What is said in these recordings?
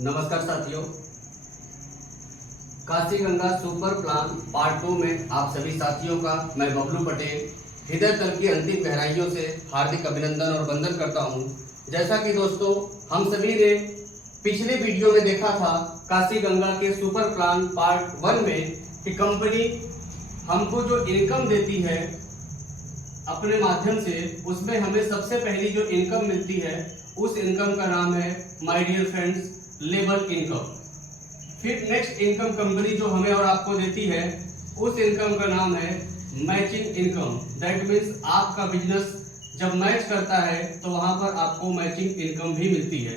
नमस्कार साथियों, Kashi Ganga super plan part 2 में आप सभी साथियों का मैं बबलू पटेल हृदय तल की अंतिम गहराइयों से हार्दिक अभिनंदन और वंदन करता हूं। जैसा कि दोस्तों हम सभी ने पिछले वीडियो में देखा था काशी गंगा के सुपर प्लान पार्ट 1 में कि कंपनी हमको जो इनकम देती है अपने माध्यम से, उसमें हमें सबसे पहली जो इनकम मिलती है उस इनकम का नाम है my dear friends labour income. फिर नेक्स्ट इनकम कंपनी जो हमें और आपको देती है उस इनकम का नाम है मैचिंग इनकम। दैट मीन्स आपका बिजनेस जब मैच करता है तो वहां पर आपको मैचिंग इनकम भी मिलती है।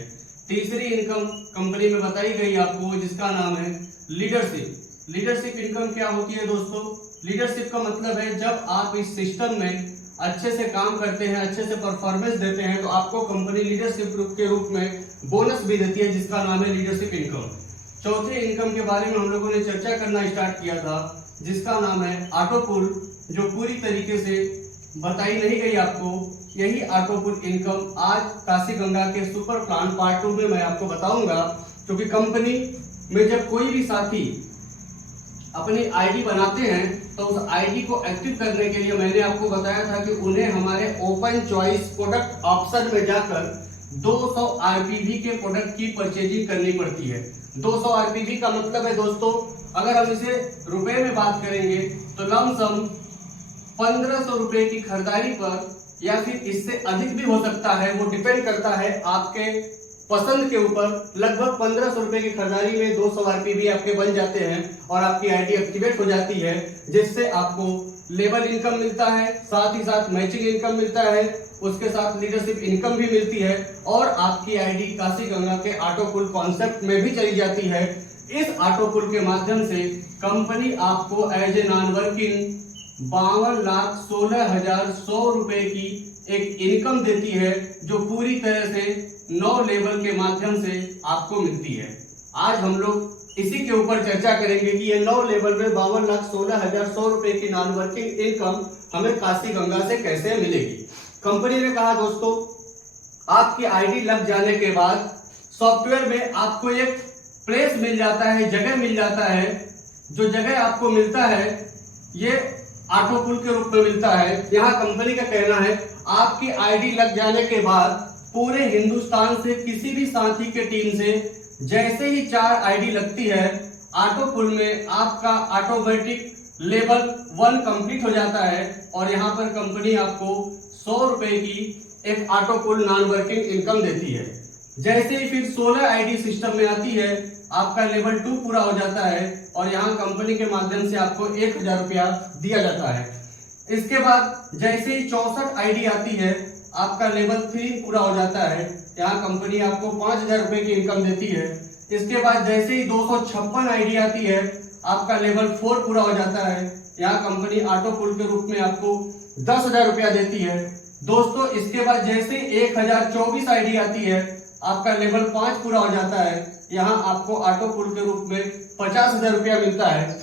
तीसरी इनकम कंपनी में बताई गई आपको जिसका नाम है लीडरशिप। लीडरशिप इनकम क्या होती है दोस्तों? लीडरशिप का मतलब है जब आप इस सिस्टम में अच्छे से काम करते हैं, अच्छे से परफॉर्मेंस देते हैं तो आपको कंपनी लीडरशिप के रूप में बोनस भी देती है जिसका नाम है लीडरशिप इनकम। चौथे इनकम के बारे में हम लोगों ने चर्चा करना स्टार्ट किया था जिसका नाम है ऑटो पुल, जो पूरी तरीके से बताई नहीं गई आपको। यही ऑटो पुल इनकम आज काशी गंगा के सुपर प्लान पार्ट 2 में मैं आपको बताऊंगा, क्योंकि कंपनी में जब कोई भी साथी अपनी आईडी बनाते हैं तो उस आईडी को एक्टिव करने के लिए मैंने आपको बताया था कि उन्हें हमारे ओपन चॉइस प्रोडक्ट ऑप्शन में जाकर 200 आरपीवी के प्रोडक्ट की परचेजिंग करनी पड़ती है। 200 आरपीवी का मतलब है दोस्तों, अगर हम इसे रुपए में बात करेंगे तो लमसम 1500 रुपए की खरीदारी पर या फिर इससे अधिक भी हो सकता है, वो डिपेंड करता है आपके पसंद के ऊपर। लगभग 1500 रुपए की खरीदारी में 200 आरपीवी आपके बन जाते हैं और आपकी आईडी एक्टिवेट हो जाती है, जिससे आपको लेबर इनकम मिलता है, साथ ही साथ मैचिंग इनकम मिलता है, उसके साथ लीडरशिप इनकम भी मिलती है और आपकी आईडी काशी गंगा के ऑटो पुल कॉन्सेप्ट में भी चली जाती है। इस ऑटो पुल के माध्यम से कंपनी आपको एज ए नॉन वर्किंग 52,16,100 रुपए की एक इनकम देती है, जो पूरी तरह से 9 लेबर के माध्यम से आपको मिलती है। आज हम लोग इसी के ऊपर चर्चा करेंगे कि ये 9 लेबर में 52,16,100 रुपए की नॉन वर्किंग इनकम हमें काशी गंगा से कैसे मिलेगी। कंपनी ने कहा दोस्तों, आपकी आईडी लग जाने के बाद सॉफ्टवेयर में आपको एक प्लेस मिल जाता है, जगह मिल जाता है। जो जगह आपको मिलता है ये ऑटो पुल के रूप में मिलता है। यहाँ कंपनी का कहना है आपकी आईडी लग जाने के बाद पूरे हिंदुस्तान से किसी भी साथी के टीम से जैसे ही 4 आईडी लगती है, ऑटो पुल में आपका ऑटोमेटिक लेवल 1 कंप्लीट हो जाता है और यहाँ पर कंपनी आपको 100 रुपए की एक ऑटो पुल नॉन वर्किंग इनकम देती है। जैसे ही फिर 16 आईडी सिस्टम में आती है, आपका लेवल 2 पूरा हो जाता है और यहाँ कंपनी के माध्यम से आपको 1000 रुपया दिया जाता है। इसके बाद जैसे ही 64 आईडी आती है, आपका लेवल 3 पूरा हो जाता है, यहाँ कंपनी आपको 5000 रुपए की इनकम देती है। इसके बाद जैसे ही 256 आईडी आती है, आपका लेवल 4 पूरा हो जाता है, यहाँ कंपनी ऑटो पुल के रूप में आपको 10,000 रुपया देती है। दोस्तों इसके बाद जैसे 1024 आईडी आती है, आपका लेवल 5 पूरा हो जाता है, यहाँ आपको ऑटो पुल के रूप में 50,000 रुपया मिलता है।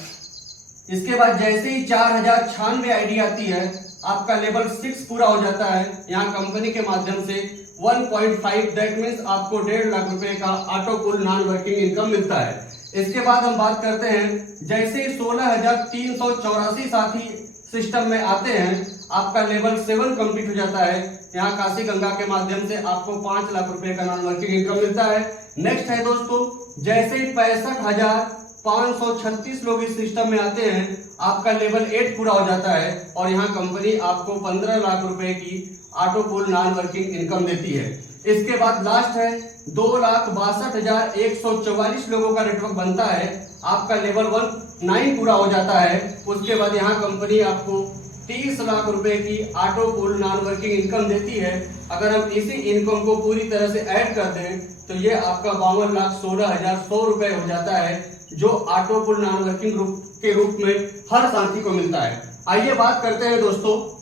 इसके बाद जैसे ही 4096 आईडी आती है, आपका लेवल 6 पूरा हो जाता है, यहाँ कंपनी के माध्यम से 1.5 दैट मीन्स आपको 1.5 लाख रुपए का ऑटो पुल नॉन वर्किंग इनकम मिलता है। इसके बाद हम बात करते हैं जैसे ही 16,384 साथी सिस्टम में आते हैं, आपका लेवल 7 कंप्लीट हो जाता है, यहाँ काशी गंगा के माध्यम से आपको 5 लाख रुपए का नॉन वर्किंग इनकम मिलता है। नेक्स्ट है दोस्तों, जैसे ही 65,536 लोग इस सिस्टम में आते हैं, आपका लेवल 8 पूरा हो जाता है और यहाँ कंपनी आपको 15 लाख रुपए की ऑटो पुल नॉन वर्किंग इनकम देती है। इसके बाद लास्ट है 2,62,144 लोगों का नेटवर्क बनता है, आपका लेवल 9 पूरा हो जाता है। उसके बाद यहाँ कंपनी आपको 30 लाख रुपए की ऑटो पुल नॉन वर्किंग इनकम देती है। अगर हम इसी इनकम को पूरी तरह से ऐड कर दें तो ये आपका 52,16,100 रुपए हो जाता है, जो ऑटो पुल नॉन वर्किंग के रूप में हर साथी को मिलता है। आइए बात करते हैं दोस्तों,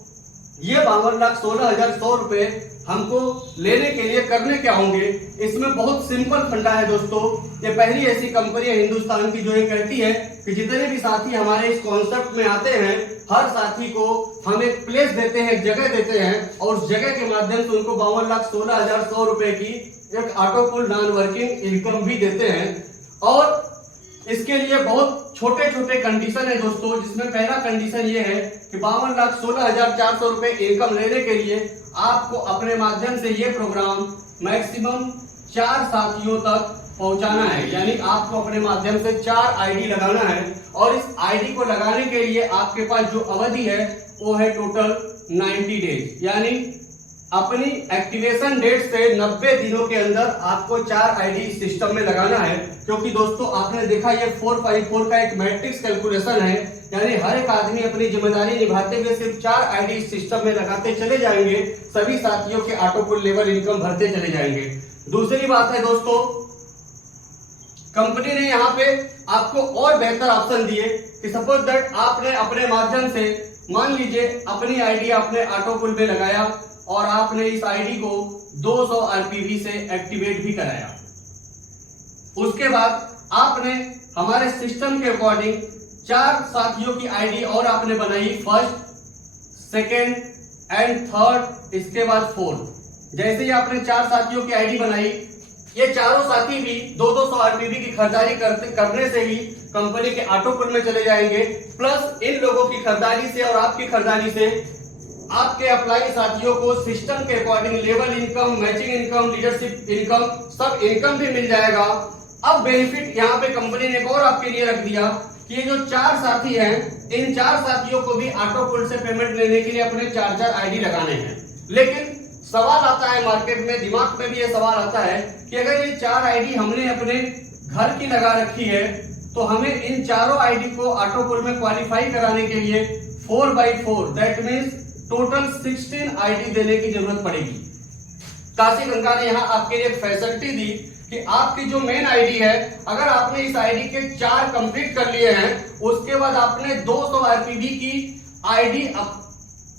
ये 52,16,100 रुपए हमको लेने के लिए करने क्या होंगे। इसमें बहुत सिंपल फंडा है दोस्तों। ये पहली ऐसी कंपनी है हिंदुस्तान की जो ये कहती है कि जितने भी साथी हमारे इस कॉन्सेप्ट में आते हैं, हर साथी को हम एक प्लेस देते हैं, एक जगह देते हैं और उस जगह के माध्यम से उनको 52,16,100 रुपए की एक ऑटो पुल नॉन वर्किंग इनकम भी देते हैं। और इसके लिए बहुत छोटे छोटे कंडीशन है दोस्तों, जिसमें पहला कंडीशन ये है कि 52,16,400 रुपए इनकम लेने के लिए आपको अपने माध्यम से ये प्रोग्राम मैक्सिमम 4 साथियों तक पहुंचाना है। यानी आपको अपने माध्यम से 4 आईडी लगाना है, और इस आईडी को लगाने के लिए आपके पास जो अवधि है वो है टोटल 90 डेज। यानी अपनी एक्टिवेशन डेट से 90 दिनों के अंदर आपको 4 आईडी सिस्टम में लगाना है। क्योंकि दोस्तों आपने देखा ये 454 का एक मैट्रिक्स कैलकुलेशन है, यानी हर एक आदमी अपनी जिम्मेदारी निभाते हुए सिर्फ 4 आईडी सिस्टम में लगाते चले जाएंगे, सभी साथियों के ऑटो पुल लेवल इनकम भरते चले जाएंगे। दूसरी बात है दोस्तों, कंपनी ने यहाँ पे आपको और बेहतर ऑप्शन दिए कि सपोज दैट आपने अपने माध्यम से, मान लीजिए अपनी आईडी आपने ऑटो पुल में लगाया और आपने इस आईडी को 200 आरपीवी से एक्टिवेट भी कराया। उसके बाद आपने हमारे सिस्टम के अकॉर्डिंग 4 साथियों की आईडी और आपने बनाई, फर्स्ट, सेकेंड एंड थर्ड, इसके बाद फोर्थ। जैसे ही आपने 4 साथियों की आईडी बनाई, ये चारों साथी भी 200 आरपीवी की खरीदारी करने से ही कंपनी के ऑटो पुल में चले जाएंगे। प्लस इन लोगों की खरीदारी से और आपकी खरीदारी से आपके अप्लाई साथियों को सिस्टम के according level income, matching income, leadership income, सब इनकम भी मिल जाएगा। अब बेनिफिट यहाँ पे कंपनी ने एक और आपके लिए रख दिया कि ये जो 4 साथी हैं, इन 4 साथियों को भी ऑटो पुल से पेमेंट लेने के लिए अपने 4 आईडी लगाने हैं। लेकिन सवाल आता है मार्केट में, दिमाग में भी ये सवाल आता है कि अगर ये 4 आईडी हमने अपने घर की लगा रखी है, तो हमें इन चारों आईडी को ऑटो पुल में क्वालिफाई कराने के लिए 4x4 that means total 16 ID देने की जरूरत पड़ेगी। काशी गंगा ने यहाँ आपके लिए एक फैसिलिटी दी कि आपकी जो मेन आईडी है, अगर आपने इस आईडी के 4 कंप्लीट कर लिए हैं, उसके बाद आपने 200 आरपीवी की आईडी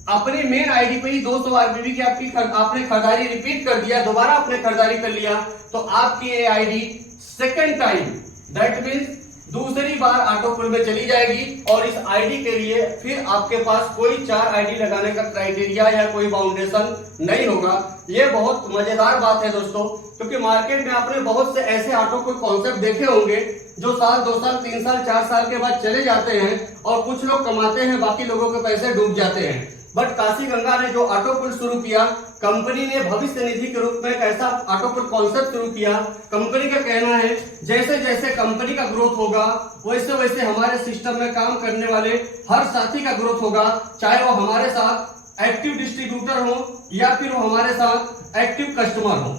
अपनी मेन आईडी पे ही 200 आरपीवी की आपने खरीदारी रिपीट कर दिया, दोबारा आपने खरीदारी कर लिया, तो आपकी ये ID second time that means दूसरी बार ऑटो पुल में चली जाएगी। और इस आईडी के लिए फिर आपके पास कोई 4 आईडी लगाने का क्राइटेरिया या कोई बाउंडेशन नहीं होगा। ये बहुत मजेदार बात है दोस्तों, क्योंकि मार्केट में आपने बहुत से ऐसे ऑटो पुल कॉन्सेप्ट देखे होंगे जो साल, 2 साल, 3 साल, 4 साल के बाद चले जाते हैं और कुछ लोग कमाते हैं, बाकी लोगों के पैसे डूब जाते हैं। बट काशी गंगा ने जो ऑटो पुल शुरू किया, कंपनी ने भविष्य निधि के रूप में एक ऐसा ऑटो पुल कॉन्सेप्ट शुरू किया। कंपनी का कहना है जैसे जैसे कंपनी का ग्रोथ होगा, वैसे वैसे हमारे सिस्टम में काम करने वाले हर साथी का ग्रोथ होगा, चाहे वो हमारे साथ एक्टिव डिस्ट्रीब्यूटर हो या फिर वो हमारे साथ एक्टिव कस्टमर हो।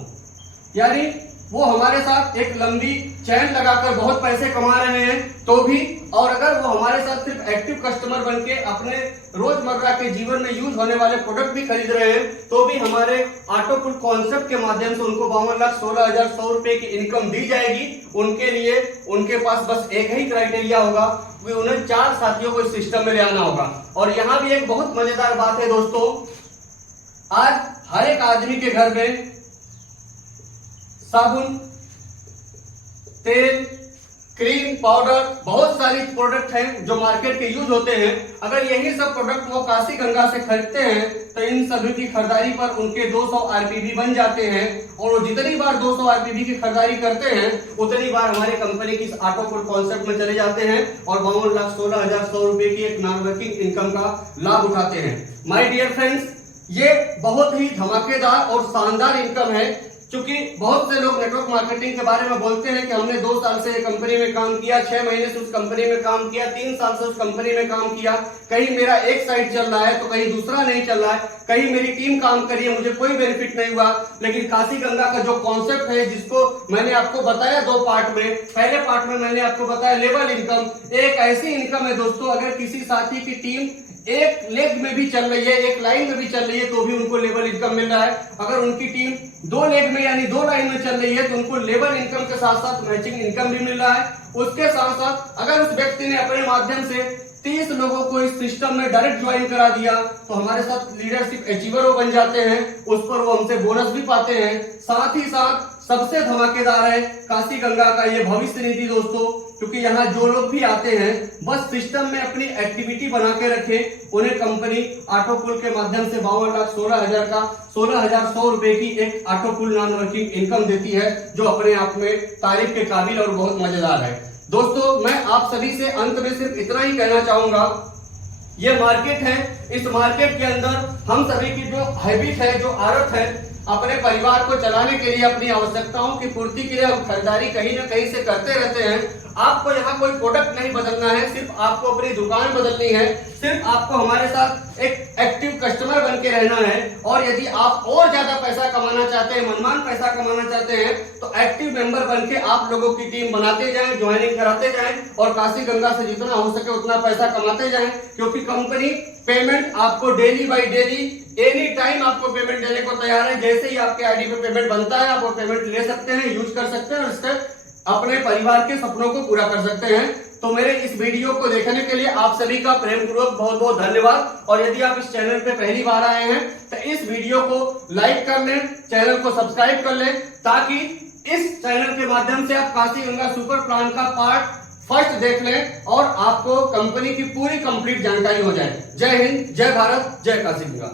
यानी वो हमारे साथ एक लंबी चैन लगाकर बहुत पैसे कमा रहे हैं तो भी, और अगर वो हमारे साथ सिर्फ एक्टिव कस्टमर बनके अपने रोजमर्रा के जीवन में यूज होने वाले प्रोडक्ट भी खरीद रहे हैं, तो भी हमारे ऑटो पुल कॉन्सेप्ट के माध्यम से उनको 52,16,100 रुपए की इनकम दी जाएगी। उनके लिए उनके पास बस एक ही क्राइटेरिया होगा कि उन्हें 4 साथियों को इस सिस्टम में ले आना होगा। और यहाँ भी एक बहुत मजेदार बात है दोस्तों, आज हर एक आदमी के घर में साबुन, तेल, क्रीम, पाउडर, बहुत सारी प्रोडक्ट हैं जो मार्केट के यूज होते हैं। अगर यही सब प्रोडक्ट वो काशी गंगा से खरीदते हैं तो इन सभी की खरीदारी पर उनके 200 आरपीवी बन जाते हैं, और वो जितनी बार 200 आरपीवी की खरीदारी करते हैं उतनी बार हमारे कंपनी की ऑटो पुल कॉन्सेप्ट में चले जाते हैं और 52,16,100 रुपए की एक नॉन वर्किंग इनकम का लाभ उठाते हैं। माय डियर फ्रेंड्स, ये बहुत ही धमाकेदार और शानदार इनकम है। क्योंकि बहुत से लोग नेटवर्क मार्केटिंग के बारे में बोलते हैं कि हमने 2 साल से कंपनी में काम किया, 6 महीने से उस कंपनी में काम किया, 3 साल से उस कंपनी में काम किया, कहीं मेरा एक साइड चल रहा है तो कहीं दूसरा नहीं चल रहा है, कहीं मेरी टीम काम कर रही है, मुझे कोई बेनिफिट नहीं हुआ। लेकिन काशी गंगा का जो कॉन्सेप्ट है, जिसको मैंने आपको बताया 2 पार्ट में, पहले पार्ट में मैंने आपको बताया लेवल इनकम, एक ऐसी इनकम है दोस्तों, अगर किसी साथी की टीम एक लेग में भी चल रही है, एक लाइन में भी चल रही है, तो भी उनको लेवल इनकम मिल रहा है। अगर उनकी टीम 2 लेग में यानी 2 लाइन में चल रही है तो उनको लेवल इनकम के साथ साथ मैचिंग इनकम भी मिल रहा है। उसके साथ साथ अगर उस व्यक्ति ने अपने माध्यम से 30 लोगों को इस सिस्टम में डायरेक्ट ज्वाइन करा दिया तो हमारे साथ लीडरशिप अचीवर वो बन जाते हैं, उस पर वो हमसे बोनस भी पाते हैं। साथ ही साथ सबसे धमाकेदार है काशी गंगा का ये भविष्य निधि दोस्तों, क्योंकि यहाँ जो लोग भी आते हैं बस सिस्टम में अपनी एक्टिविटी बना के रखे, उन्हें कंपनी ऑटो पुल के माध्यम से 52,16,000 का 16,100 रुपए की एक ऑटो पुल नॉन वर्किंग इनकम देती है, जो अपने आप में तारीफ के काबिल और बहुत मजेदार है। दोस्तों मैं आप सभी से अंत में सिर्फ इतना ही कहना चाहूंगा, ये मार्केट है, इस मार्केट के अंदर हम सभी की जो हैबिट है, जो आदत है, अपने परिवार को चलाने के लिए, अपनी आवश्यकताओं की पूर्ति के लिए हम खरीदारी कहीं ना कहीं से करते रहते हैं। आपको यहाँ कोई प्रोडक्ट नहीं बदलना है, सिर्फ आपको अपनी दुकान बदलनी है, सिर्फ आपको हमारे साथ एक एक्टिव कस्टमर बन के रहना है। और यदि आप और ज्यादा पैसा कमाना चाहते हैं, मनमान पैसा कमाना चाहते हैं, तो एक्टिव मेंबर बन के आप लोगों की टीम बनाते जाएं, ज्वाइनिंग कराते जाएं और काशी गंगा से जितना हो सके उतना पैसा कमाते जाएं, क्योंकि कंपनी पेमेंट आपको daily by daily any time आपको पेमेंट देने को तैयार है। जैसे ही आपके आईडी पे पेमेंट बनता है, आप वो पेमेंट ले सकते हैं, यूज कर सकते हैं और इससे अपने परिवार के सपनों को पूरा कर सकते हैं। तो मेरे इस वीडियो को देखने के लिए आप सभी का प्रेम पूर्वक बहुत बहुत धन्यवाद। और यदि आप इस चैनल पे पहली बार आए हैं तो इस वीडियो को लाइक कर लें, चैनल को सब्सक्राइब कर लें, ताकि इस चैनल के माध्यम से आप काशी गंगा सुपर प्लान का पार्ट फर्स्ट देख लें और आपको कंपनी की पूरी कंप्लीट जानकारी हो जाए। जय हिंद, जय भारत, जय काशी गंगा।